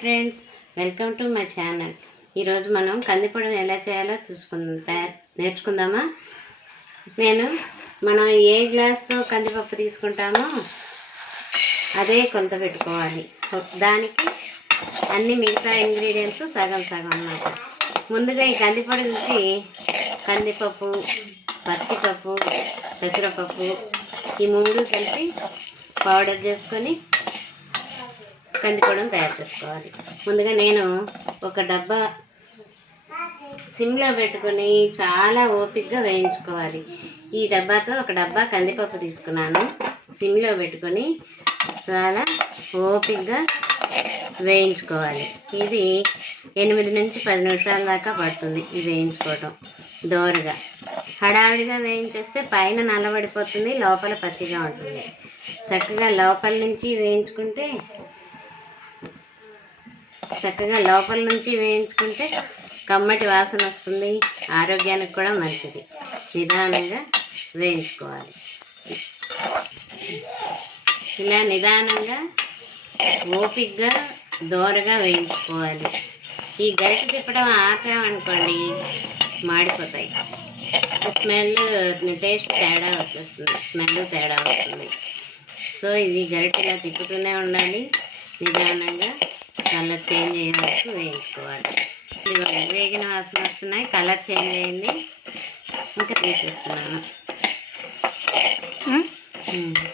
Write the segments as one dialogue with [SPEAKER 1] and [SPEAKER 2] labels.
[SPEAKER 1] Friends welcome to my channel ఈరోజు మనం కందిపొడి ఎలా చేయాలో చూసుకుందాం. తయారు నేర్చుకుందామా? నేను మనం ఏ గ్లాస్తో కందిపప్పు తీసుకుంటామో అదే కొలత పెట్టుకోవాలి. దానికి అన్ని మిగతా ఇంగ్రీడియంట్స్ సగం సగం అన్నమాట. ముందుగా ఈ కందిపొడి నుంచి కందిపప్పు పచ్చిపప్పు పెసరపప్పు ఈ మూడు కలిపి పౌడర్ చేసుకొని కందిపొడిని తయారు చేసుకోవాలి. ముందుగా నేను ఒక డబ్బా సిమ్లో పెట్టుకొని చాలా ఓపిక్గా వేయించుకోవాలి. ఈ డబ్బాతో ఒక డబ్బా కందిపప్పు తీసుకున్నాను. సిమ్లో పెట్టుకొని చాలా ఓపిక్గా వేయించుకోవాలి. ఇది ఎనిమిది నుంచి పది నిమిషాల దాకా పడుతుంది ఇది వేయించుకోవటం. దోరగా. హడావిడిగా వేయించేస్తే పైన నల్లబడిపోతుంది లోపల పచ్చిగా ఉంటుంది. చక్కగా లోపల నుంచి వేయించుకుంటే చక్కగా లోపల నుంచి వేయించుకుంటే కమ్మటి వాసన వస్తుంది. ఆరోగ్యానికి కూడా మంచిది. నిదానంగా వేయించుకోవాలి. ఇలా నిదానంగా ఓపిక్గా దోరగా వేయించుకోవాలి. ఈ గరిట తిప్పడం ఆపామనుకోండి మాడిపోతాయి. స్మెల్ టేస్ట్ తేడా వచ్చేస్తుంది స్మెల్ తేడా వస్తుంది. సో ఇది గరిట ఇలా తిప్పుతూనే ఉండాలి. నిదానంగా కలర్ చేంజ్ అయ్యే వరకు వేయించుకోవాలి వేగిన వాసన వస్తున్నాయి కలర్ చేంజ్ అయింది. ఇంకా తీసేస్తున్నాను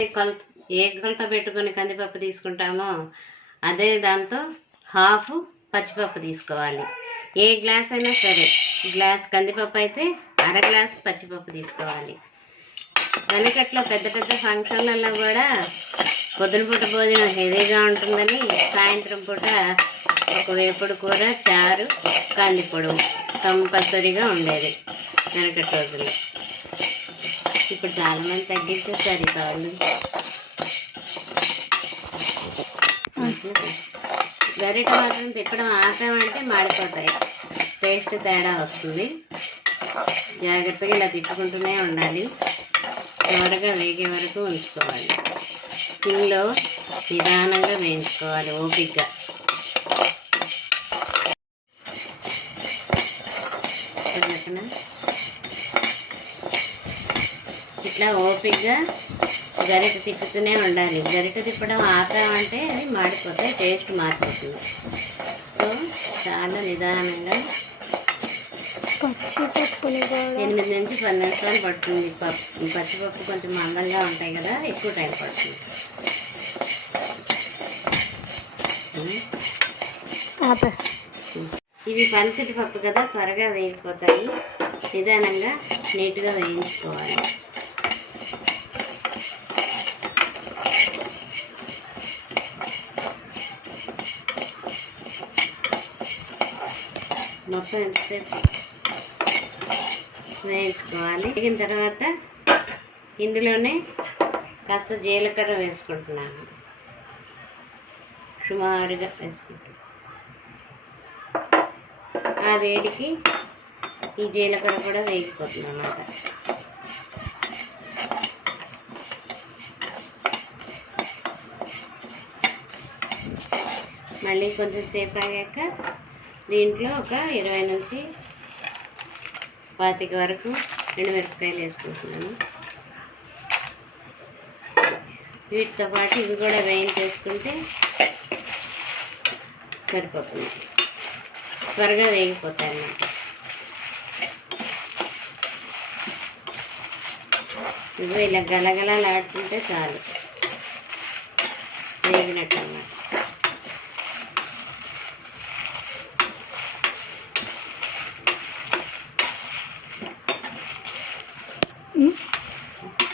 [SPEAKER 1] ఏ కొలత ఏ కొలత పెట్టుకొని కందిపప్పు తీసుకుంటామో అదే దాంతో హాఫ్ పచ్చిపప్పు తీసుకోవాలి. ఏ గ్లాస్ అయినా సరే గ్లాస్ కందిపప్పు అయితే అర గ్లాస్ పచ్చిపప్పు తీసుకోవాలి. వెనకట్లో పెద్ద పెద్ద ఫంక్షన్లలో కూడా పొద్దున పూట భోజనం హెవీగా ఉంటుందని సాయంత్రం పూట ఒక వేపుడు కూర చారు కందిపొడు కంపల్సరీగా ఉండేది వెనకటి రోజుల్లో. ఇప్పుడు చాలామంది తగ్గించేస్తారు ఈ కాళ్ళు గరిట మాత్రం తిప్పడం ఆపామంటే మాడిపోతాయి. టేస్ట్ తేడా వస్తుంది. జాగ్రత్తగా ఇలా తిప్పుకుంటూనే ఉండాలి. త్వరగా వేగే వరకు ఉంచుకోవాలి. స్కిన్లో నిదానంగా వేయించుకోవాలి ఓపిగ్గా. ఇట్లా ఓపిగ్గా గరిట తిప్పుతూనే ఉండాలి. గరిట తిప్పడం ఆపామంటే అది మాడిపోతే టేస్ట్ మారిపోతుంది. సో చాలా నిదానంగా ఎనిమిది నుంచి పది నిమిషాలు పడుతుంది. పప్పు పచ్చిపప్పు కొంచెం మందంగా ఉంటాయి కదా ఎక్కువ టైం పడుతుంది. ఇవి పలసటి పప్పు కదా త్వరగా వేగిపోతాయి. నిదానంగా నీట్గా వేయించుకోవాలి. మొత్తం ఎంతసేపు? వేయించుకోవాలి వేగిన తర్వాత ఇందులోనే కాస్త జీలకర్ర వేసుకుంటున్నాను. సుమారుగా వేసుకుంటున్నాను. ఆ వేడికి ఈ జీలకర్ర కూడా వేగిపోతుంది అన్నమాట మళ్ళీ కొంచెం సేపు అయ్యాక దీంట్లో ఒక ఇరవై నుంచి పాతిక వరకు రెండు మిరపకాయలు వేసుకుంటున్నాను. వీటితో పాటు ఇవి కూడా వేయించేసుకుంటే సరిపోతుంది. త్వరగా వేగిపోతాయి అన్నమాట. ఇవి ఇలా గలగలలాడుతుంటే చాలు. వేగినట్టు అన్నమాట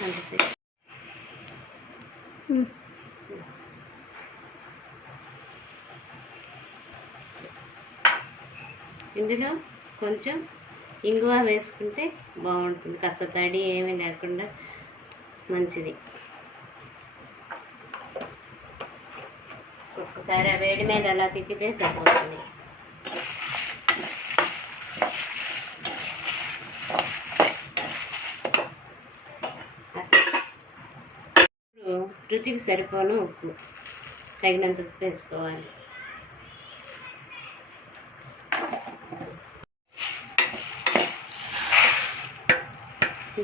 [SPEAKER 1] అంతసేపు
[SPEAKER 2] ఉమ్.
[SPEAKER 1] ఇందులో కొంచెం ఇంగువ వేసుకుంటే బాగుంటుంది. కాస్త తడి ఏమీ లేకుండా మంచిది. ఒక్కసారి ఆ వేడి మీద అలా తిప్పితే సరిపోతుంది. రుచికి సరిపోను ఉప్పు. తగినంత ఉప్పు వేసుకోవాలి.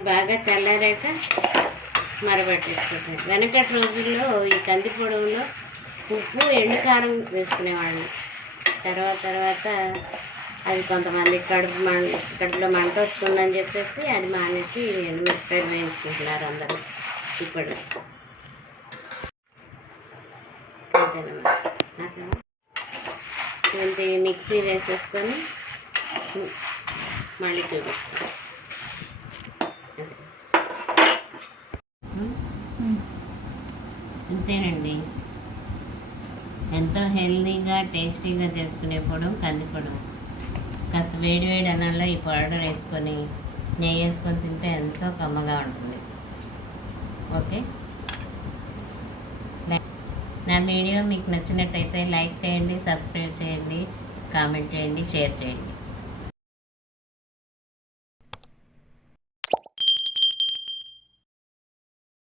[SPEAKER 1] బాగా చల్లారాక మరబట్టేసుకుంటాను. వెనకటి రోజుల్లో ఈ కంది పొడవులో ఉప్పు ఎండుకారం వేసుకునేవాళ్ళం తర్వాత తర్వాత అది కొంతమంది కడుపు మన కడుపులో మంట వస్తుందని చెప్పేసి అది మానేసి ఎండుమిరపకాయలు వేయించుకుంటున్నారు అందరూ. ఇప్పుడు అంతేనమ్మా అట్లా ఇంత మిక్సీ వేసేసుకొని మళ్ళీ చూపిస్తాను. అంతేనండి. ఎంతో హెల్దీగా టేస్టీగా చేసుకునే పొడవు కంది పొడవు. కాస్త వేడి వేడి అన్నంలో ఈ పౌడర్ వేసుకొని నెయ్యి వేసుకొని తింటే ఎంతో కమ్మగా ఉంటుంది. ఓకే? నా వీడియో మీకు నచ్చినట్టయితే లైక్ చేయండి సబ్స్క్రైబ్ చేయండి కామెంట్ చేయండి షేర్ చేయండి.